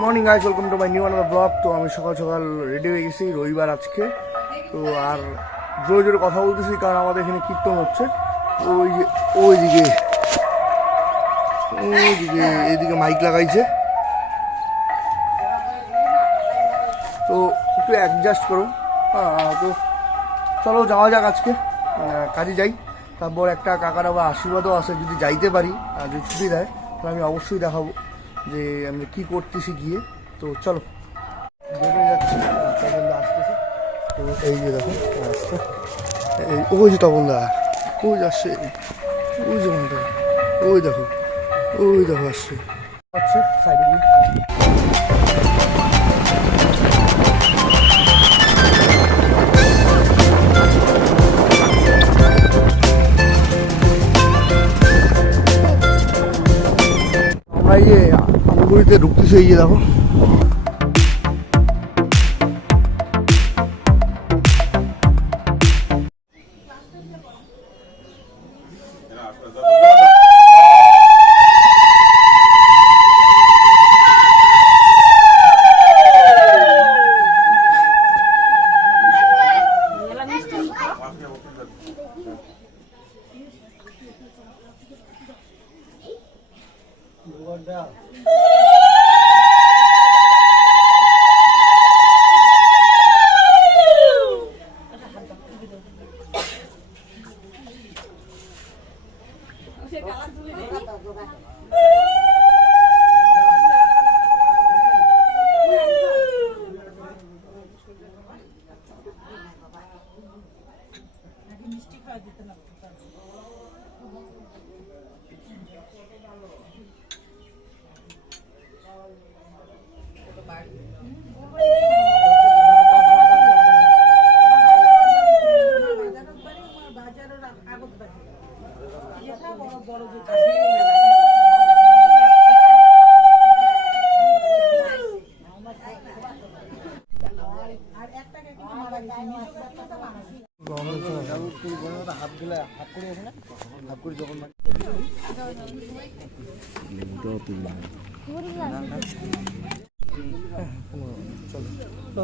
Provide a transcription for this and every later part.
Morning guys, welcome to my new another blog. তো আমি সকাল সকাল রেডি হয়ে গেছি, রবিবার আজকে। তো আর জোরে জোরে কথা বলতেছি কারণ আমাদের এখানে কীর্তন হচ্ছে। ওইদিকে এইদিকে মাইক লাগাইছে, তো একটু অ্যাডজাস্ট করো। তো চলো যাওয়া যাক, আজকে কাজে যাই। তারপর একটা কাকার আবার আশীর্বাদও আছে, যদি যাইতে পারি আর যদি ছুটি দেয় তাহলে আমি অবশ্যই দেখাবো যে আমি কী করতেছি গিয়ে। তো চলো, বেরিয়ে যাচ্ছি, আসতেছি। তো এই যে দেখো রাস্তা, ওই যে তপনদা, ওই আসছে, ওই যে মনটা, ওই দেখো আসছে সাইডে দিয়ে। আমরা এই যে আমগুড়িতে ঢুকতেছি, এই যে দেখো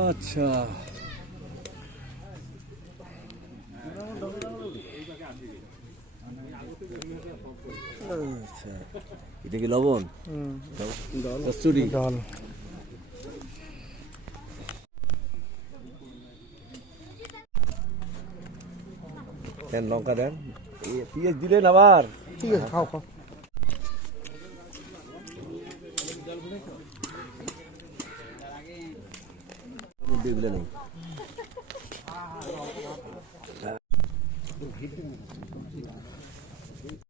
আচ্ছা, এটা কি লবণ? কস্তুরি ডাল। দেন, লঙ্কা দেন, পেঁয়াজ দিলেন আবার। ঠিক আছে, খাও খাও। দিলে নেই।